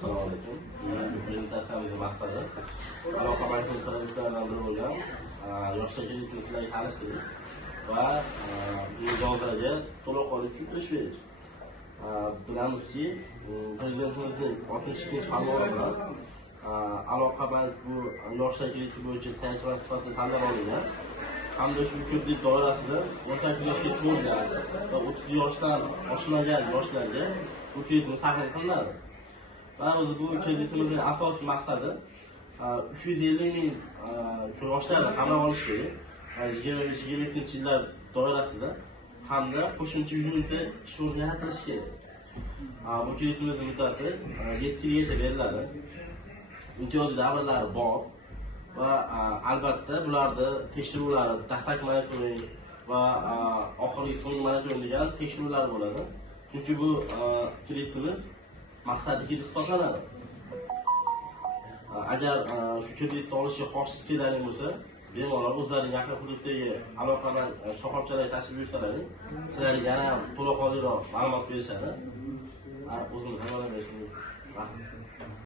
Assalomu alaykum. Bugungi prezentatsiyamizning maqsadi aloqa banking kreditlaridan biri bo'lgan yoshlar kreditini sizlarga tanishtirish va mijozlarga to'laqonli tushuntirish berish. Bilamizki, prezidentimizning 62 farmoni bilan aloqa bank bu yoshlar krediti bo'yicha tajriba sifatida tanlab olingan. Hamda shu kredit doirasida 18 yoshga to'lgan va 30 yoshdan oshmagan yoshlarga bu kreditni saqlab qilinadi. Va o'zi bu kreditimizning asosiy maqsadi 350 ming yoshlarni qamrab olish kerak. 25-27 yillar doirasida hamda qo'shimcha 100 mingta ish o'rni yaratilishi kerak. Bu kreditimizning muddati 7 yilgacha beriladi. Imtiyozli davrlari bor va albatta bularda tekshiruvlari dastlabki monitoring va oxirgi so'nggi monitoring degan tekshiruvlar bo'ladi. Chunki bu kreditimiz maqsadli kredit hisoblanadi. Agar shu kreditni olishga xohishsizlaring bo'lsa, bemalol o'zlarining yaqin hududdagi aloqa bank shoxobchalariga tashrif buyursalaring, sizlarga yana ham to'laqonliroq ma'lumot berishadi. O'zimiz yordam berishimiz mumkin.